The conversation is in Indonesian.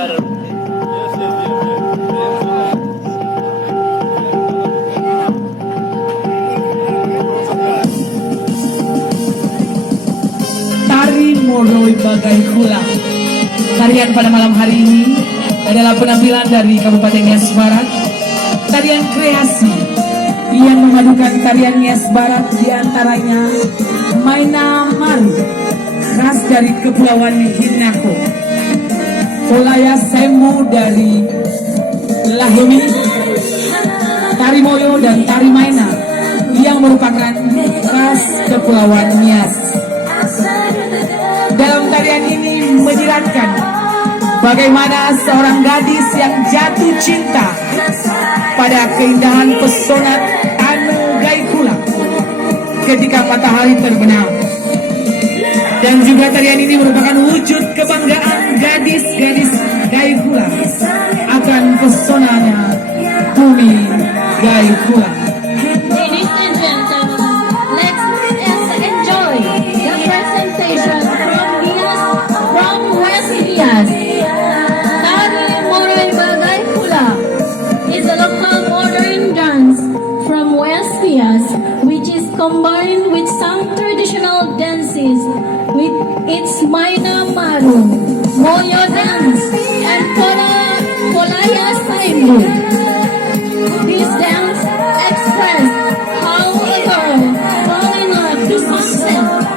Tari Moroy Bagai Kula. Tarian pada malam hari ini adalah penampilan dari Kabupaten Nias Barat. Tarian kreasi yang memadukan tarian Nias Barat, diantaranya Maina Maru, khas dari Kepulauan Hinako, Polaya Semu dari Lahumi, Tari Moyo dan Tari Maina yang merupakan khas Kepulauan Nias. Dalam tarian ini menyiratkan bagaimana seorang gadis yang jatuh cinta pada keindahan pesona Tanah Gaikula ketika matahari terbenam. Dan juga tarian ini merupakan wujud kebanggaan gadis-gadis Gaikula akan pesonanya bumi Gaikula. Ladies and gentlemen, let's enjoy the presentation from West Nias. Tari Moroy Bagai Kula is a local modern dance from West Nias, which is combined with some traditional dances with its Maina Maru, Moyo dance, and Polaya Saibu. This dance expresses how a girl falls in love with herself